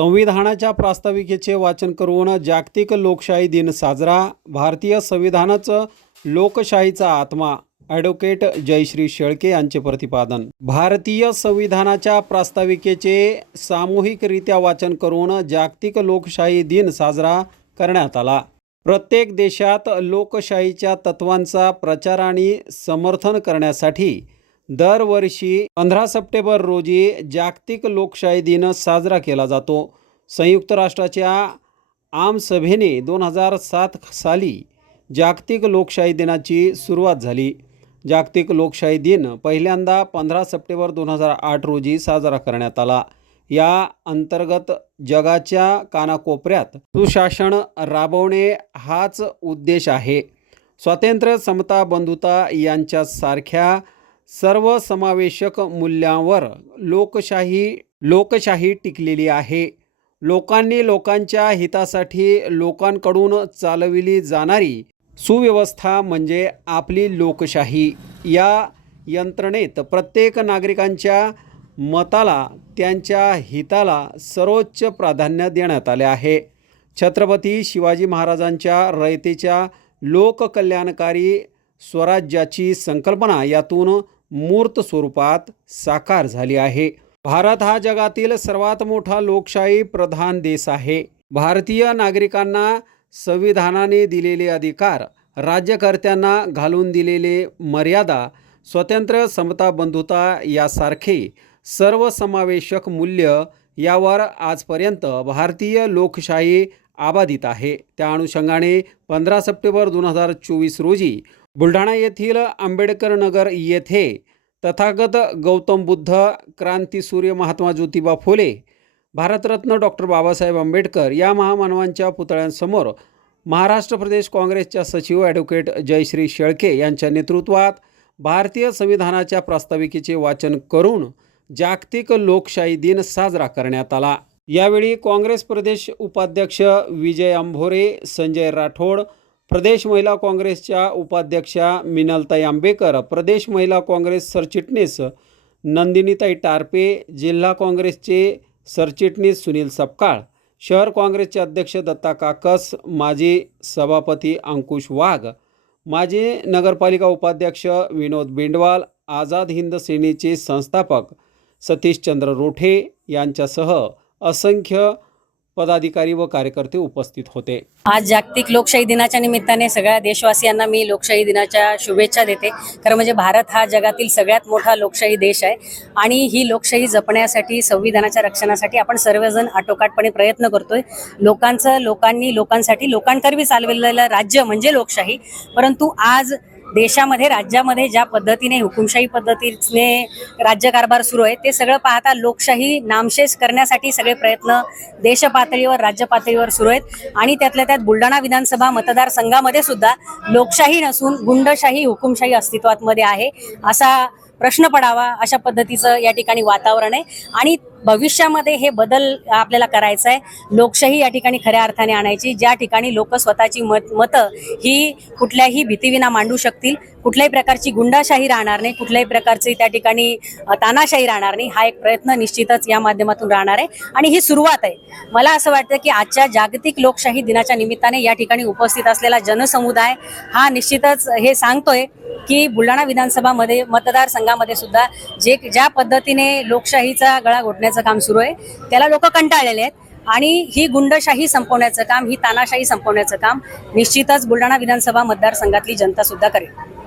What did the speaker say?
संविधानाच्या प्रास्ताविकेचे वाचन करून जागतिक लोकशाही दिन साजरा भारतीय संविधानच लोकशाहीचा आत्मा ॲडव्होकेट जयश्री शेळके यांचे प्रतिपादन. भारतीय संविधानाच्या प्रास्ताविकेचे सामूहिकरित्या वाचन करून जागतिक लोकशाही दिन साजरा करण्यात आला. प्रत्येक देशात लोकशाहीच्या तत्वांचा प्रचार आणि समर्थन करण्यासाठी दरवर्षी पंधरा सप्टेंबर रोजी जागतिक लोकशाही दिन साजरा केला जातो. संयुक्त राष्ट्राच्या आमसभेने दोन हजार सात साली जागतिक लोकशाही दिनाची सुरुवात झाली. जागतिक लोकशाही दिन पहिल्यांदा पंधरा सप्टेंबर दोन हजार आठ रोजी साजरा करण्यात आला. या अंतर्गत जगाच्या कानाकोपऱ्यात सुशासन राबवणे हाच उद्देश आहे. स्वातंत्र्य समता बंधुता यांच्यासारख्या सर्वसमावेशक मूल्यांवर लोकशाही लोकशाही टिकलेली आहे. लोकांनी लोकांच्या हितासाठी लोकांकडून चालविली जाणारी सुव्यवस्था म्हणजे आपली लोकशाही. या यंत्रणेत प्रत्येक नागरिकांच्या मताला त्यांच्या हिताला सर्वोच्च प्राधान्य देण्यात आले आहे. छत्रपती शिवाजी महाराजांच्या रयतेच्या लोककल्याणकारी स्वराज्याची संकल्पना यातून मूर्त स्वरूपात साकार झाली आहे. भारत हा जगातील सर्वात मोठा लोकशाही प्रधान देश आहे. भारतीय नागरिकांना संविधानाने दिलेले अधिकार राज्यकर्त्यांना घालून दिलेले मर्यादा स्वतंत्र समता बंधुता यासारखे सर्वसमावेशक मूल्य यावर आजपर्यंत भारतीय लोकशाही आबाधित आहे. त्या अनुषंगाने पंधरा सप्टेंबर दोन हजार चोवीस रोजी बुलढाणा येथील आंबेडकर नगर येथे तथागत गौतम बुद्ध क्रांतीसूर्य महात्मा ज्योतिबा फुले भारतरत्न डॉक्टर बाबासाहेब आंबेडकर या महामानवांच्या पुतळ्यांसमोर महाराष्ट्र प्रदेश काँग्रेसच्या सचिव ॲडव्होकेट जयश्री शेळके यांच्या नेतृत्वात भारतीय संविधानाच्या प्रास्ताविकेचे वाचन करून जागतिक लोकशाही दिन साजरा करण्यात आला. यावेळी काँग्रेस प्रदेश उपाध्यक्ष विजय अंभोरे संजय राठोड प्रदेश महिला काँग्रेसच्या उपाध्यक्षा मिनलताई आंबेकर प्रदेश महिला काँग्रेस सरचिटणीस नंदिनीताई टारपे जिल्हा काँग्रेसचे सरचिटणीस सुनील सपकाळ शहर काँग्रेसचे अध्यक्ष दत्ता काकस माजी सभापती अंकुश वाघ माजी नगरपालिका उपाध्यक्ष विनोद बेंडवाल आझाद हिंद सेनेचे संस्थापक सतीशचंद्र रोठे यांच्यासह असंख्य पदाधिकारी व कार्यकर्ते उपस्थित होते. आज जागतिक लोकशाही दिनाच्या निमित्ताने सगळ्या देशवासियांना मी लोकशाही दिनाच्या शुभेच्छा देते. खरं म्हणजे भारत हा जगातील सगळ्यात मोठा लोकशाही देश आहे आणि ही लोकशाही जपण्यासाठी संविधानाच्या रक्षणासाठी आपण सर्वजण आटोकाटपणे प्रयत्न करतोय. लोकांचं लोकांनी लोकांसाठी लोकांकरवी चालवलेलं राज्य म्हणजे लोकशाही. परंतु आज देशामध्ये राज्यामध्ये ज्या पद्धतीने हुकुमशाही पद्धतीने राज्यकारभार सुरू आहे ते सगळं पाहता लोकशाही नामशेष करण्यासाठी सगळे प्रयत्न देश पातळीवर राज्य पातळीवर सुरू आहेत. आणि त्यातल्या त्यात बुलढाणा विधानसभा मतदारसंघामध्ये सुद्धा लोकशाही नसून गुंडशाही हुकुमशाही अस्तित्वात मध्ये आहे. असा प्रश्न पडावा अशा पद्धतीचं या ठिकाणी वातावरण आहे. आणि भविष्यामध्ये हे बदल आपल्याला करायचं आहे लोकशाही या ठिकाणी खऱ्या अर्थाने आणायची ज्या ठिकाणी लोक स्वतःची मत मतं ही कुठल्याही भीतीविना मांडू शकतील. कुठल्याही प्रकारची गुंडाशाही राहणार नाही कुठल्याही प्रकारची त्या ठिकाणी तानाशाही राहणार नाही. हा एक प्रयत्न निश्चितच या माध्यमातून राहणार आहे. आणि ही सुरुवात आहे. मला असं वाटतं की आजच्या जागतिक लोकशाही दिनाच्या निमित्ताने या ठिकाणी उपस्थित असलेला जनसमुदाय हा निश्चितच हे सांगतोय की बुलढाणा विधानसभामध्ये मतदारसंघामध्ये सुद्धा जे ज्या पद्धतीने लोकशाहीचा गळा घोटण्याचं काम सुरू आहे त्याला लोक कंटाळलेले आहेत. आणि ही गुंडशाही संपवण्याचं काम ही तानाशाही संपवण्याचं काम निश्चितच बुलढाणा विधानसभा मतदारसंघातली जनता सुद्धा करेल.